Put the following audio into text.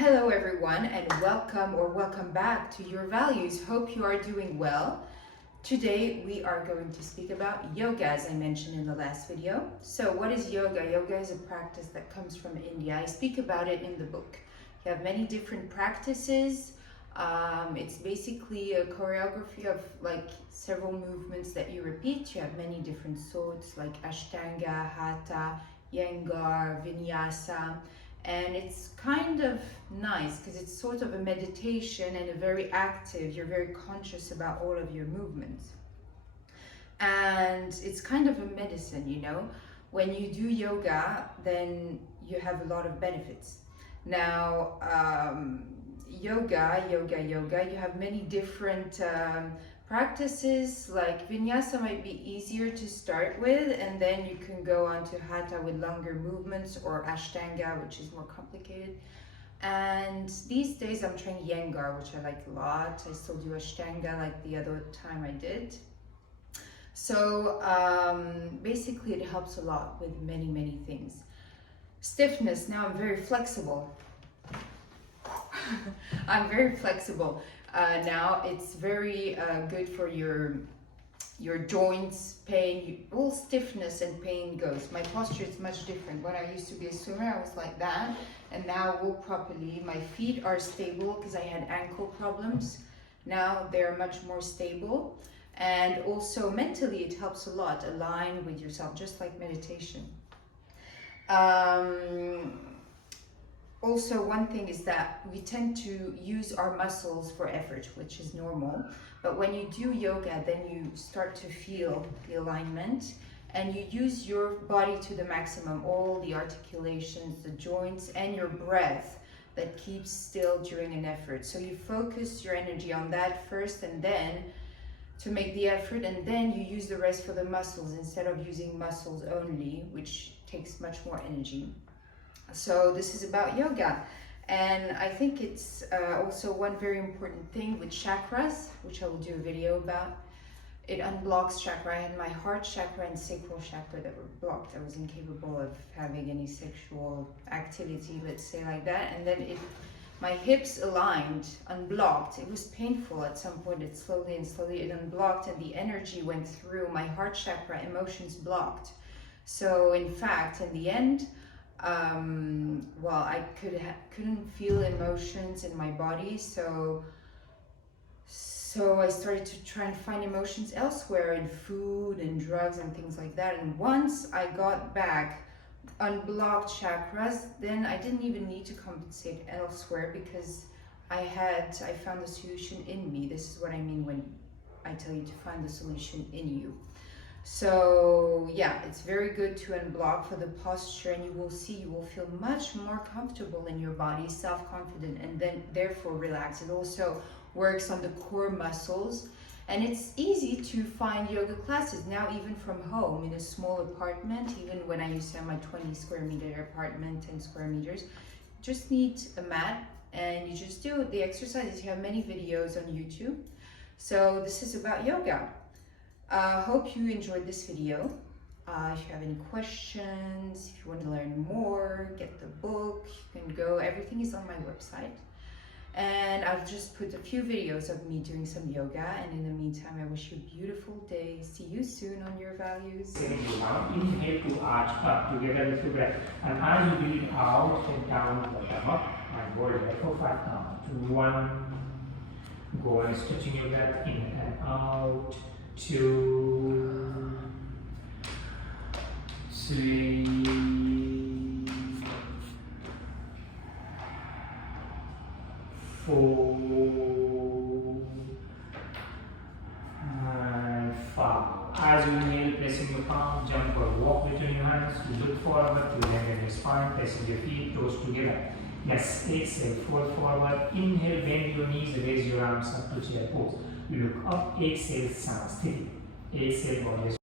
Hello everyone and welcome back to Urvalues. Hope you are doing well. Today we are going to speak about yoga, as I mentioned in the last video. So what is yoga? Yoga is a practice that comes from India. I speak about it in the book. You have many different practices. It's basically a choreography of like several movements that you repeat. You have many different sorts like Ashtanga, Hatha, Iyengar, Vinyasa. And it's kind of nice because it's sort of a meditation and a very active, you're very conscious about all of your movements. And it's kind of a medicine, you know. When you do yoga, then you have a lot of benefits. Now, yoga, you have many different practices. Like vinyasa might be easier to start with, and then you can go on to hatha with longer movements, or ashtanga, which is more complicated. And these days I'm trying Iyengar, which I like a lot. I still do ashtanga like the other time I did. So basically it helps a lot with many things. Stiffness, now I'm very flexible. I'm very flexible. Now it's very good for your joints, pain, all stiffness and pain goes. My posture is much different. When I used to be a swimmer, I was like that, and now I walk properly. My feet are stable because I had ankle problems. Now they're much more stable, and also mentally it helps a lot. Align with yourself, just like meditation. Also, one thing is that we tend to use our muscles for effort, which is normal. But when you do yoga, then you start to feel the alignment and you use your body to the maximum, all the articulations, the joints, and your breath that keeps still during an effort. So you focus your energy on that first, and then to make the effort, and then you use the rest for the muscles instead of using muscles only, which takes much more energy. So this is about yoga, and I think it's also one very important thing with chakras, which I will do a video about. It unblocks chakra. I had my heart chakra and sacral chakra that were blocked. I was incapable of having any sexual activity, let's say like that, and then my hips aligned, unblocked. It was painful at some point. It slowly it unblocked, and the energy went through my heart chakra. Emotions blocked. So in fact, in the end, I couldn't feel emotions in my body, so I started to try and find emotions elsewhere, in food and drugs and things like that. And once I got back unblocked chakras, then I didn't even need to compensate elsewhere, because I found the solution in me. This is what I mean when I tell you to find the solution in you. So yeah, it's very good to unblock for the posture, and you will feel much more comfortable in your body, self-confident, and then therefore relaxed. It also works on the core muscles, and it's easy to find yoga classes now, even from home, in a small apartment. Even when I used to have my 20 square meter apartment, 10 square meters, just need a mat and you just do the exercises. You have many videos on YouTube. So this is about yoga. Hope you enjoyed this video. If you have any questions, if you want to learn more, get the book, you can go. Everything is on my website. And I've just put a few videos of me doing some yoga. And in the meantime, I wish you a beautiful day. See you soon on Urvalues. Inhale to arch up together with your breath. And as you breathe out and down, bottom up, and hold it for 5 counts. 2, 1. Go on stretching your breath in and out. 2, 3, 4, and 5. As you inhale, pressing your palm, jump or walk between your hands. You look forward to lengthen your spine, pressing your feet, toes together. Yes, exhale, fold forward. Inhale, bend your knees, raise your arms up to chair pose. You look up, exhale, Samasthiti. Exhale, body is